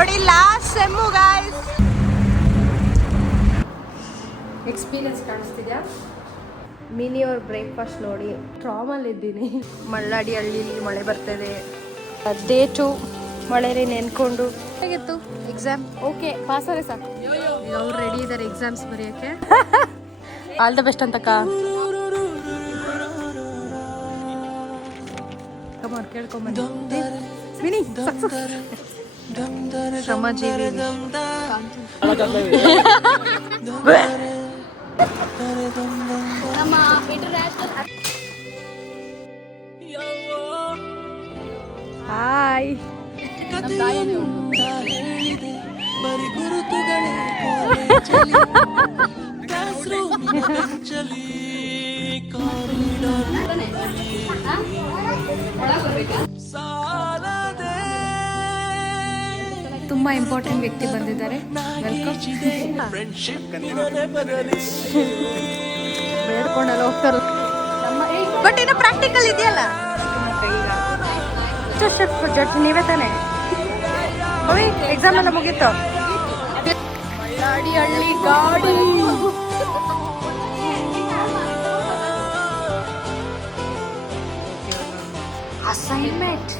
ನೋಡಿ last sem guys. Experience ಕಾಣಿಸ್ತಿದ್ಯಾ? ಮಿನಿ ಅವ್ರ ಬ್ರೇಕ್ಫಾಸ್ಟ್ ನೋಡಿ ಟ್ರಾಮಲ್ಲಿ ಇದ್ದೀನಿ. ಮಳ್ಳಾಡಿ ಹಳ್ಳಿಲಿ ಮಳೆ ಬರ್ತದೆ. ಡೇ 2 ಮಳೆಯಲ್ಲಿ ನೆನ್ಕೊಂಡು ಹೇಗಿತ್ತು ಎಕ್ಸಾಮ್? ಓಕೆ ಪಾಸ್ ಆದರೆ ಸಾಕು. ಅವ್ರು ರೆಡಿ ಇದ್ದಾರೆ ಎಕ್ಸಾಮ್ಸ್ ಬರೆಯೋಕ್ಕೆ. ಆಲ್ ದ ಬೆಸ್ಟ್ ಅಂತಕ್ಕ. ಕೇಳ್ಕೊಂಬಂದು ಮಿನಿ ಶ್ರಮಜೀವಿ. ಹಾಯ್. ತುಂಬಾ ಇಂಪಾರ್ಟೆಂಟ್ ವ್ಯಕ್ತಿ ಬಂದಿದ್ದಾರೆ. ಬೇಡ್ಕೊಂಡೆಲ್ಲ ಹೋಗ್ತಾರ. ಬಟ್ ಇನ್ನು ಪ್ರಾಕ್ಟಿಕಲ್ ಇದೆಯಲ್ಲ. ಜಡ್ಜ್ ನೀವೇ ತಾನೆ? ಎಕ್ಸಾಮ್ ಎಲ್ಲ ಮುಗೀತು. ಮಳ್ಳಾಡಿ ಹಳ್ಳಿ ಗಾಡಿ. Assignment.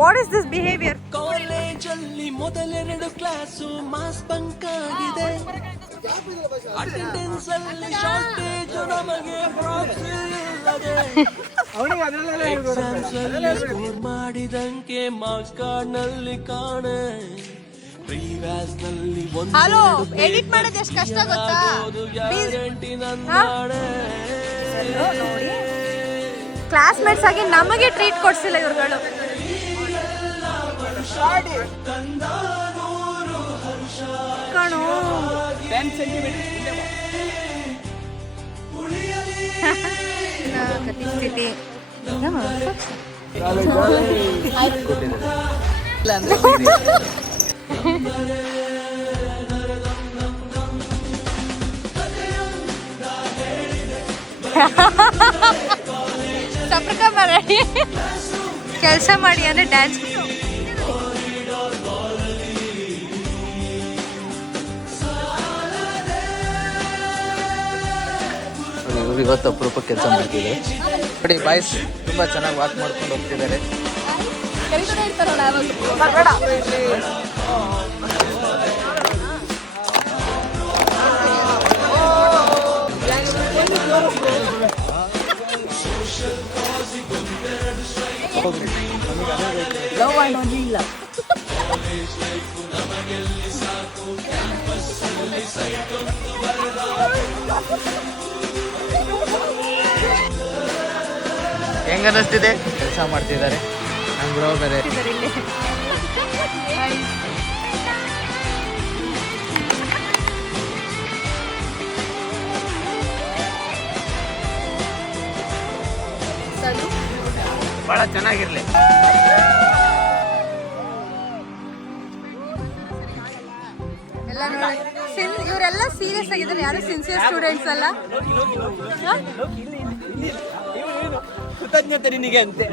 What is this behaviour? ಕಾಲೇಜಲ್ಲಿ ಮೊದಲೆರಡು ಕ್ಲಾಸು ಮಾಸ್ ಬಂಕ್ ಆಗಿದೆ. ಅಟೆಂಡೆನ್ಸ್ ಅಲ್ಲಿ ಶಾರ್ಟೇಜ್ ನಮಗೆ ಪ್ರಾಕ್ಸಿ ಇಲ್ಲದೆ. ಎಕ್ಸಾಮ್ಸ್ ಅಲ್ಲಿ ಸ್ಕೋರ್ ಮಾಡಿದಂಗೆ ಮಾರ್ಕ್ಸ್ ಕಾರ್ಡ್ ನಲ್ಲಿ ಕಾಣೆ. ಪ್ರೀವ್ಯಾಸ್ ನಲ್ಲಿ ಒಂದು ಎಡಿಟ್ ಮಾಡೋದು ಎಷ್ಟು ಕಷ್ಟ ಗೊತ್ತಾ? ಗ್ಯಾರಂಟಿ ನನ್ನಾಡೆ. ನೋಡಿ ಕ್ಲಾಸ್ಮೇಟ್ಸ್ ಆಗಿ ನಮಗೆ ಟ್ರೀಟ್ ಕೊಡ್ಸಿಲ್ಲ ಇವ್ರುಗಳು. ಕಣೋ 10 ಸೆಂಟಿಮೀಟರ್ ಸ್ಥಿತಿ. ಕೆಲಸ ಮಾಡಿ ಅಂದ್ರೆ ಡ್ಯಾನ್ಸ್. ಇವರು ಇವತ್ತು ಅಪರೂಪ ಕೆಲಸ ಮಾಡ್ತಿದ್ದಾರೆ ನೋಡಿ. ಬಾಯ್ಸ್ ತುಂಬ ಚೆನ್ನಾಗಿ ವಾಕ್ ಮಾಡ್ಕೊಂಡು ಹೋಗ್ತಿದ್ದಾರೆ. ಇಲ್ಲ ಹೆಂಗ ಅನ್ನಿಸ್ತಿದೆ? ಕೆಲಸ ಮಾಡ್ತಿದ್ದಾರೆ. ನಂಗೆ ಬೇರೆ ಬಹಳ ಚೆನ್ನಾಗಿರ್ಲಿ. ಇವರೆಲ್ಲ ಸೀರಿಯಸ್ ಆಗಿದ್ದಾರೆ. ಯಾರು ಸಿನ್ಸಿಯರ್ ಸ್ಟೂಡೆಂಟ್ಸ್ ಅಲ್ಲ. ಕೃತಜ್ಞತೆ ನಿನಗೆ ಅಂತೆ.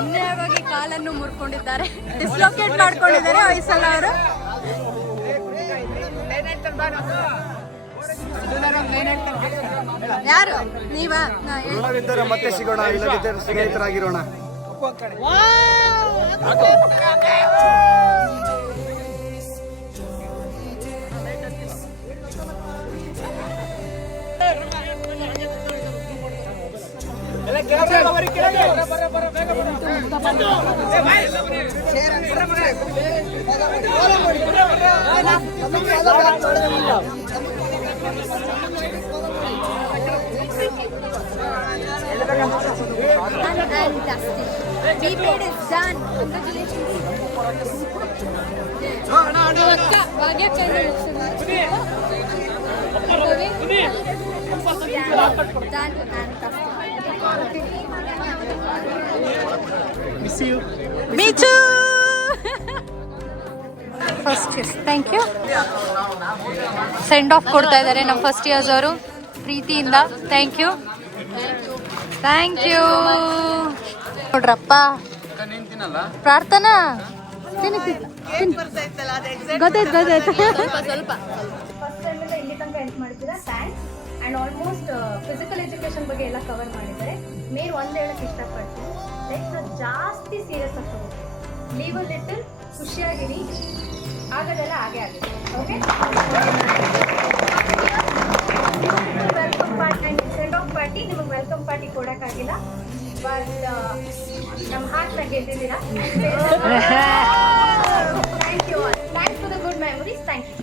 ಅನ್ಯಾಯವಾಗಿ ಕಾಲನ್ನು ಮುರ್ಕೊಂಡಿದ್ದಾರೆ, ಡಿಸ್ಲೊಕೇಟ್ ಮಾಡ್ಕೊಂಡಿದ್ದಾರೆ ವಯಸ್ಸಲ್ಲ ಅವರು. ಯಾರು ನೀವಾ? ಮತ್ತೆ ಸಿಗೋಣ, ಇಲ್ಲದಿದ್ದರೆ ಸ್ನೇಹಿತರಾಗಿರೋಣ. We made it done. Congratulations. Done and Miss you. Me too. First years thank you. Send off ಕೊಡ್ತಾ ಇದ್ದಾರೆ ನಮ್ಮ ಫಸ್ಟ್ ಇಯರ್ಸ್ ಅವರು. ಪ್ರೀತಿಯಿಂದ ಥ್ಯಾಂಕ್ ಯು ನೋಡ್ರಪ್ಪ ಪ್ರಾರ್ಥನಾ ಗೊತ್ತಾಯ್ತು ಫಸ್ಟ್ ಟೈಮಿಂದ ಇಲ್ಲಿ ತನಕ ಹೆಲ್ಪ್ ಮಾಡ್ತೀರಾ thanks. And almost physical education ಬಗ್ಗೆ ಎಲ್ಲ ಕವರ್ ಮಾಡಿದ್ದಾರೆ. ಮೇನ್ ಒಂದು ಹೇಳಕ್ಕೆ ಇಷ್ಟಪಡ್ತೀನಿ, ಲೈಫ್ನ ಜಾಸ್ತಿ ಸೀರಿಯಸ್ ಆಗಿ ತಗೋಬೇಕು. ಲೀವ್ ಅ ಲಿಟಲ್, ಖುಷಿಯಾಗಿರಿ, ಆಗೋದೆಲ್ಲ ಹಾಗೆ ಆಗುತ್ತೆ. Okay, welcome party and send off party. ನಿಮಗೆ ವೆಲ್ಕಮ್ ಪಾರ್ಟಿ ಕೊಡೋಕ್ಕಾಗಿಲ್ಲ, ಬಟ್ ನಮ್ಮ ಹಾರ್ಟ್ನ ಗೆದ್ದಿದ್ದೀರಾ. Thank you all. Thanks for the good memories. Thank you.